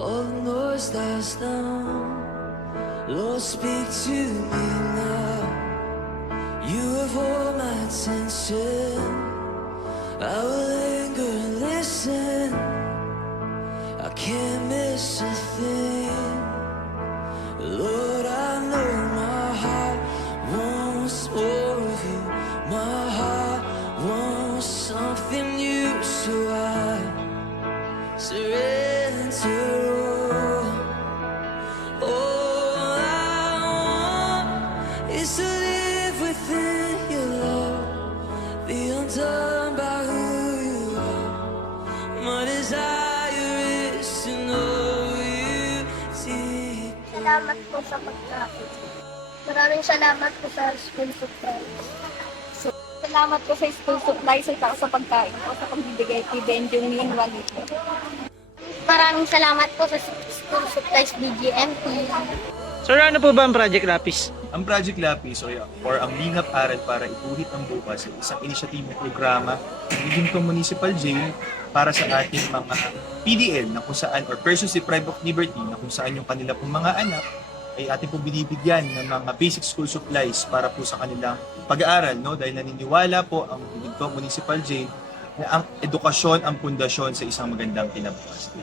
all the noise dies down. Lord, speak to me now. You have all my attention. I will linger and listen. I can't miss a thing. Lord, I know my heart wants more of you. My heart wants something new, so I surrender all. All I want is to live within your love, be undone by who you are. My desire is to know you deep. Salamat po sa pagkain. Maraming salamat po sa school supplies. Salamat po sa school supplies at sa pagkain po sa pagbibigay kay Benjamin Walito. Maraming salamat po sa school supplies BGMP. Sir, ano po ba ang Project Lapis? Ang Project Lapis or ang Lingap Aral para Iguhit ang Bukas ay isang inisyatibong programa ng Ginto Municipal Jail para sa ating mga PDL na kung saan or persons deprived of liberty na kung saan yung kanila pong mga anak ay ating po binibigyan ng mga basic school supplies para po sa kanilang pag-aaral, no? Dahil naniniwala po ang Ginto Municipal Jail na ang edukasyon ang pundasyon sa isang magandang kinabukasan.